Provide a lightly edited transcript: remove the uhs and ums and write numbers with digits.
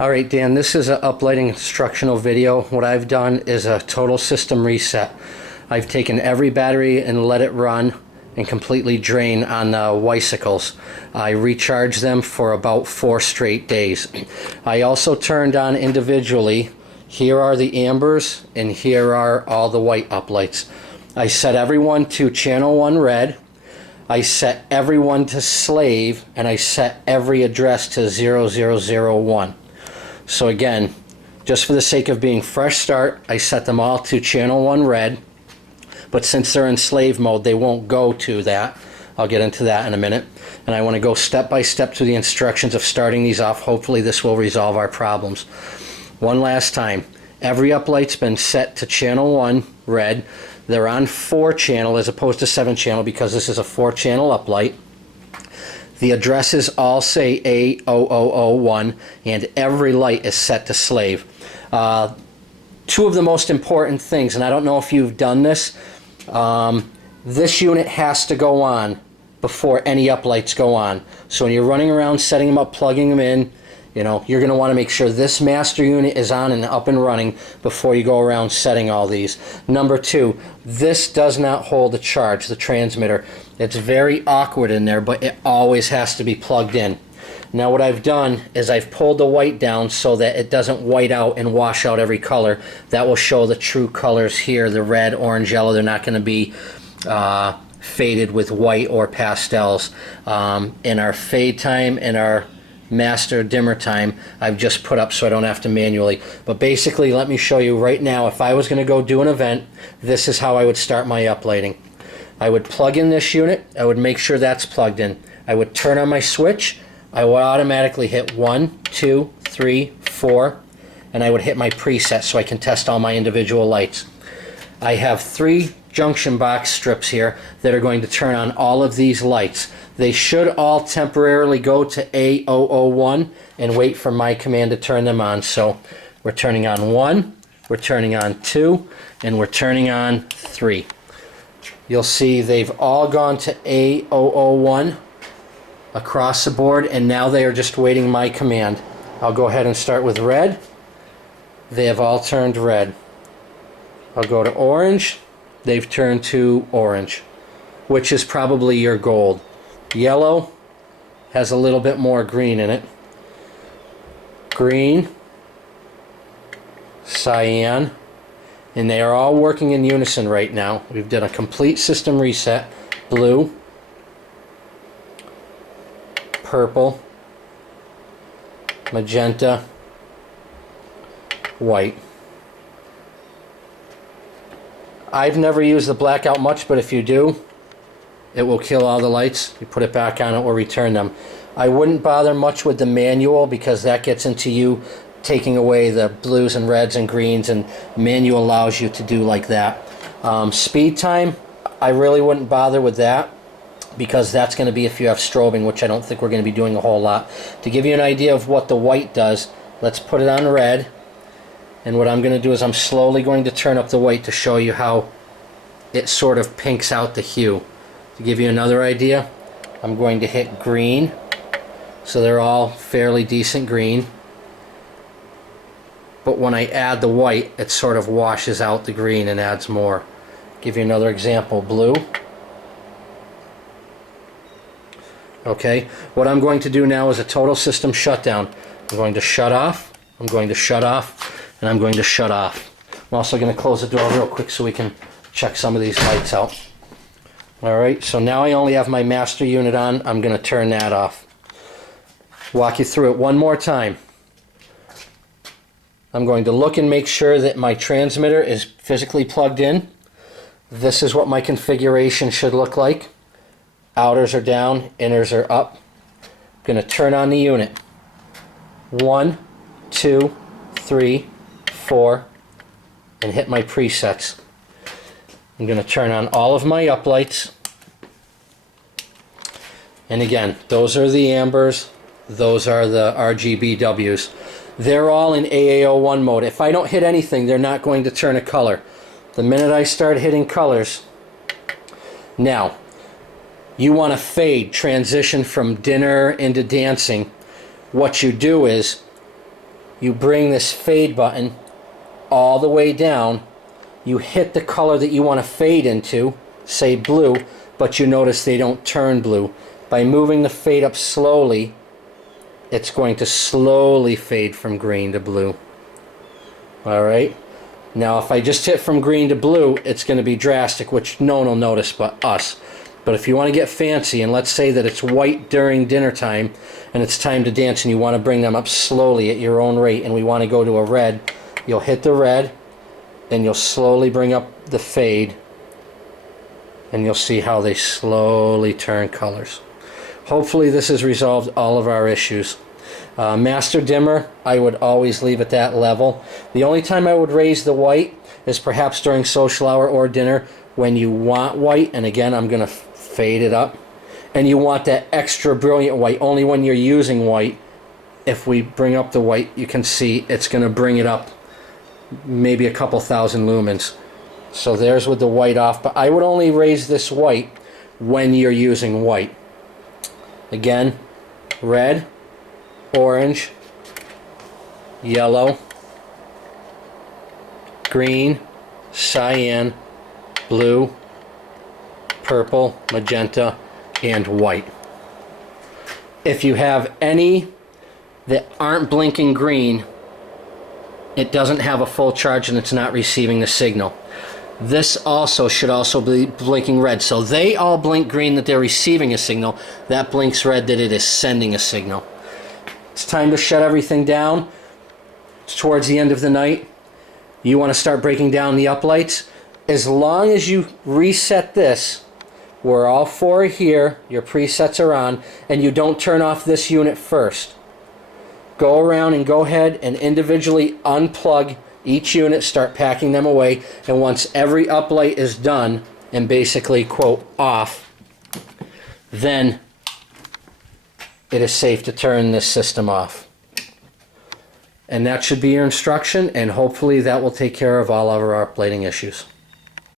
Alright Dan, this is an uplighting instructional video. What I've done is a total system reset. I've taken every battery and let it run and completely drain on the WiCicles. I recharged them for about 4 straight days. I also turned on individually. Here are the ambers and here are all the white uplights. I set everyone to channel 1 red. I set everyone to slave, and I set every address to 0001. So again, just for the sake of being fresh start, I set them all to channel 1 red, but since they're in slave mode, they won't go to that. I'll get into that in a minute. And I want to go step by step through the instructions of starting these off. Hopefully this will resolve our problems. One last time, every uplight's been set to channel 1 red. They're on 4 channel as opposed to 7 channel because this is a 4 channel uplight. The addresses all say A0001 and every light is set to slave. Two of the most important things, and I don't know if you've done this, this unit has to go on before any uplights go on. So when you're running around setting them up, plugging them in, you know, you're going to want to make sure this master unit is on and up and running before you go around setting all these. Number 2, this does not hold a charge, the transmitter. It's very awkward in there, but it always has to be plugged in. Now what I've done is I've pulled the white down so that it doesn't white out and wash out every color. That will show the true colors here, the red, orange, yellow. They're not going to be faded with white or pastels. In our fade time and our master dimmer time, I've just put up so I don't have to manually. But basically, let me show you right now, if I was going to go do an event, this is how I would start my uplighting. I would plug in this unit. I would make sure that's plugged in. I would turn on my switch. I would automatically hit 1, 2, 3, 4, and I would hit my preset so I can test all my individual lights. I have 3 junction box strips here that are going to turn on all of these lights. They should all temporarily go to A001 and wait for my command to turn them on. So we're turning on 1, we're turning on 2, and we're turning on 3. You'll see they've all gone to A001 across the board, and now they are just waiting my command. I'll go ahead and start with red. They have all turned red. I'll go to orange. They've turned to orange, which is probably your gold. Yellow has a little bit more green in it. Green, cyan, and they are all working in unison right now. We've done a complete system reset. Blue, purple, magenta, white. I've never used the blackout much, but if you do, it will kill all the lights. You put it back on, it will return them. I wouldn't bother much with the manual because that gets into you taking away the blues and reds and greens, and manual allows you to do like that. Speed time, I really wouldn't bother with that because that's going to be if you have strobing, which I don't think we're going to be doing a whole lot. To give you an idea of what the white does, let's put it on red. And what I'm going to do is I'm slowly going to turn up the white to show you how it sort of pinks out the hue. To give you another idea, I'm going to hit green. So they're all fairly decent green. But when I add the white, it sort of washes out the green and adds more. Give you another example, blue. Okay, what I'm going to do now is a total system shutdown. I'm going to shut off, I'm going to shut off, and I'm going to shut off. I'm also going to close the door real quick so we can check some of these lights out. Alright, so now I only have my master unit on. I'm going to turn that off. Walk you through it one more time. I'm going to look and make sure that my transmitter is physically plugged in. This is what my configuration should look like. Outers are down, inners are up. I'm going to turn on the unit. 1, 2, 3, 4, and hit my presets. I'm going to turn on all of my uplights. And again, those are the ambers, those are the RGBWs. They're all in AA01 mode. If I don't hit anything, they're not going to turn a color. The minute I start hitting colors, now, you want to fade, transition from dinner into dancing. What you do is you bring this fade button all the way down. You hit the color that you want to fade into, say blue, but you notice they don't turn blue. By moving the fade up slowly, it's going to slowly fade from green to blue. Alright? Now if I just hit from green to blue, it's going to be drastic, which no one will notice but us. But if you want to get fancy, and let's say that it's white during dinner time and it's time to dance and you want to bring them up slowly at your own rate, and we want to go to a red, you'll hit the red and you'll slowly bring up the fade, and you'll see how they slowly turn colors. Hopefully this has resolved all of our issues. Master dimmer, I would always leave at that level. The only time I would raise the white is perhaps during social hour or dinner when you want white, and again I'm going to fade it up, and you want that extra brilliant white only when you're using white. If we bring up the white, you can see it's going to bring it up maybe a couple thousand lumens. So there's with the white off, but I would only raise this white when you're using white. Again, red, orange, yellow, green, cyan, blue, purple, magenta, and white. If you have any that aren't blinking green, it doesn't have a full charge and it's not receiving the signal. This also should also be blinking red. So they all blink green that they're receiving a signal. That blinks red that it is sending a signal. It's time to shut everything down. It's towards the end of the night. You want to start breaking down the uplights. As long as you reset this, we're all four here, your presets are on, and you don't turn off this unit first. Go around and go ahead and individually unplug each unit, start packing them away, and once every uplight is done and basically, quote, off, then it is safe to turn this system off. And that should be your instruction, and hopefully that will take care of all of our uplighting issues.